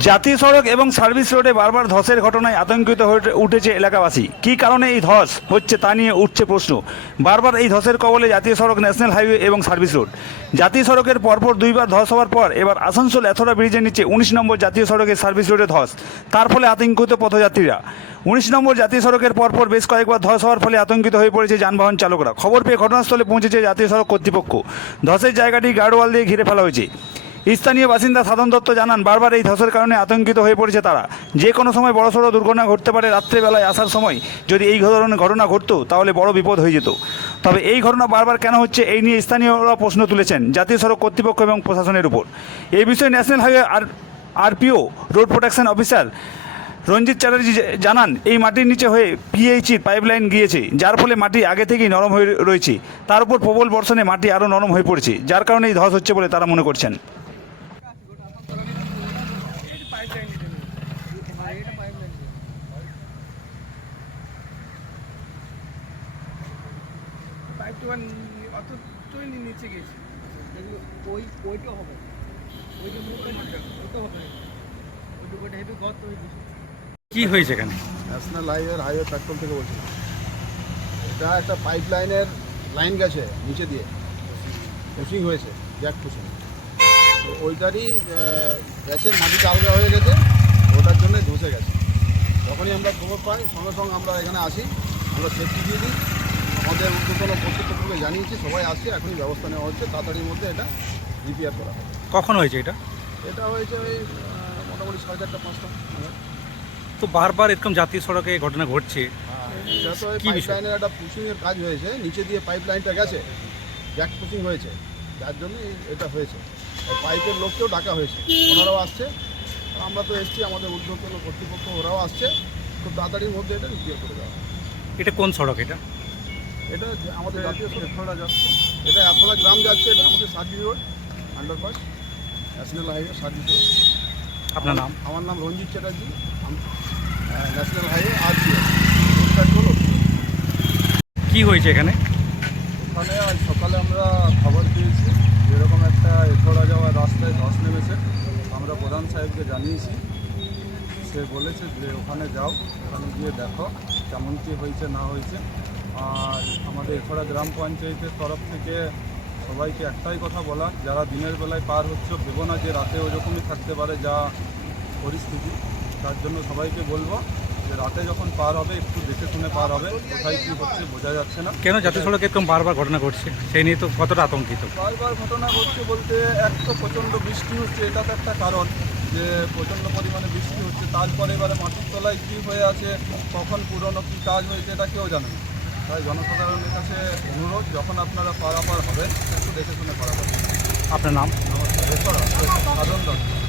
জাতীয় সড়ক এবং সার্ভিস রোডে বারবার ধসের ঘটনায় আতঙ্কিত হয়ে উঠেছে এলাকাবাসী। কী কারণে এই ধস হচ্ছে তা নিয়ে উঠছে প্রশ্ন। বারবার এই ধসের কবলে জাতীয় সড়ক, ন্যাশনাল হাইওয়ে এবং সার্ভিস রোড। জাতীয় সড়কের পরপর দুইবার ধস হওয়ার পর এবার আসানসোল এথরা ব্রিজের নিচে 19 নম্বর জাতীয় সড়কের সার্ভিস রোডে ধস। তার ফলে আতঙ্কিত পথযাত্রীরা। 19 নম্বর জাতীয় সড়কের পরপর বেশ কয়েকবার ধস হওয়ার ফলে আতঙ্কিত হয়ে পড়েছে যানবাহন চালকরা। খবর পেয়ে ঘটনাস্থলে পৌঁছেছে জাতীয় সড়ক কর্তৃপক্ষ। ধসের জায়গাটি গার্ডওয়াল দিয়ে ঘিরে ফেলা হয়েছে। স্থানীয় বাসিন্দা সাধন দত্ত জানান, বারবার এই ধসের কারণে আতঙ্কিত হয়ে পড়েছে তারা। যে কোনো সময় বড়সড় দুর্ঘটনা ঘটতে পারে। রাত্রেবেলায় আসার সময় যদি এই ধরনের ঘটনা ঘটতো তাহলে বড় বিপদ হয়ে যেত। তবে এই ঘটনা বারবার কেন হচ্ছে এই নিয়ে স্থানীয়রা প্রশ্ন তুলেছেন জাতীয় সড়ক কর্তৃপক্ষ এবং প্রশাসনের উপর। এই বিষয়ে national highway RPO road protection officer Ranjit Chatterjee জানান, এই মাটির নিচে হয়ে পিএইচির পাইপলাইন গিয়েছে, যার ফলে মাটি আগে থেকেই নরম হয়ে রয়েছে। তার উপর প্রবল বর্ষণে মাটি আরও নরম হয়ে পড়েছে, যার কারণে এই ধস হচ্ছে বলে তারা মনে করছেন। নিচে গেছে ওইটা হবে, কি হয়েছে এখানে? ন্যাশনাল হাইওয়ে পেট্রোল থেকে বলছিলাম। এটা একটা পাইপ লাইনের লাইন গেছে নিচে দিয়ে, পুশিং হয়েছে, জ্যাক পুশিং। তো ওইটারই গেছে, মাটিটা আলগা হয়ে গেছে, ওটার জন্য ধসে গেছে। যখনই আমরা খবর পাই সঙ্গে সঙ্গে আমরা এখানে আসি, আমরা সেফটি দিয়ে দিই। আমাদের ঊর্ধ্বতন কর্তৃপক্ষকে জানিয়েছি, সবাই আসছে, এখনই ব্যবস্থা নেওয়া হচ্ছে। তাড়াতাড়ির মধ্যে এটা রিপেয়ার করা হবে। কখন হয়েছে এটা? এটা হয়েছে ওই মোটামুটি 4:30-5টা। তো বারবার এরকম জাতীয় সড়কে ঘটনা ঘটছে, এটা তো পাইপ লাইনের একটা পুশিংয়ের কাজ হয়েছে, নিচে দিয়ে পাইপ লাইনটা গেছে, জ্যাক পুশিং হয়েছে, যার জন্য এটা হয়েছে। পাইপের লোককেও ডাকা হয়েছে, ওনারাও আসছে। আমরা তো এসছি, আমাদের ঊর্ধ্বতন কর্তৃপক্ষ ওরাও আসছে। খুব তাড়াতাড়ির মধ্যে এটা রিপেয়ার করে দেওয়া। এটা কোন সড়ক? এটা আমাদের জাতীয় সড়ক এথরা যাচ্ছে, এটা এথরা গ্রাম যাচ্ছে। এটা আমাদের service road, underpass, national highway service road. আপনার নাম? আমার নাম Ranjit Chatterjee, national highway RPO patrol. কি হয়েছে এখানে? ওখানে আজ সকালে আমরা খবর পেয়েছি যেরকম একটা এথরা যাওয়ার রাস্তায় ধস নেমেছে। আমরা প্রধান সাহেবকে জানিয়েছি, সে বলেছে যে ওখানে যাও, ওখানে গিয়ে দেখো কেমন কী হয়েছে না হয়েছে। আর আমাদের এথরা গ্রাম পঞ্চায়েতের তরফ থেকে সবাইকে একটাই কথা বলা, যারা দিনের বেলায় পার হচ্ছে, ভেবো না যে রাতে ওরকমই থাকতে পারে যা পরিস্থিতি। তার জন্য সবাইকে বলবো যে রাতে যখন পার হবে একটু দেখে শুনে পার হবে, কোথায় কী হচ্ছে বোঝা যাচ্ছে না। কেন জাতীয় সড়কে এরকম বারবার ঘটনা ঘটছে, সেই নিয়ে তো কতটা আতঙ্কিত? বারবার ঘটনা ঘটছে বলতে, এক তো প্রচণ্ড বৃষ্টি হচ্ছে, এটা তো একটা কারণ যে প্রচণ্ড পরিমাণে বৃষ্টি হচ্ছে। তারপরে এবারে মাটির তলায় কী হয়ে আছে, কখন পুরনো কী কাজ হয়েছে এটা কেউ জানে না। তাই জনসাধারণের কাছে অনুরোধ, যখন আপনারা পারাপার হবেন একটু দেখে শুনে পারাপার। আপনার নাম? নমস্কার, সাধন দত্ত।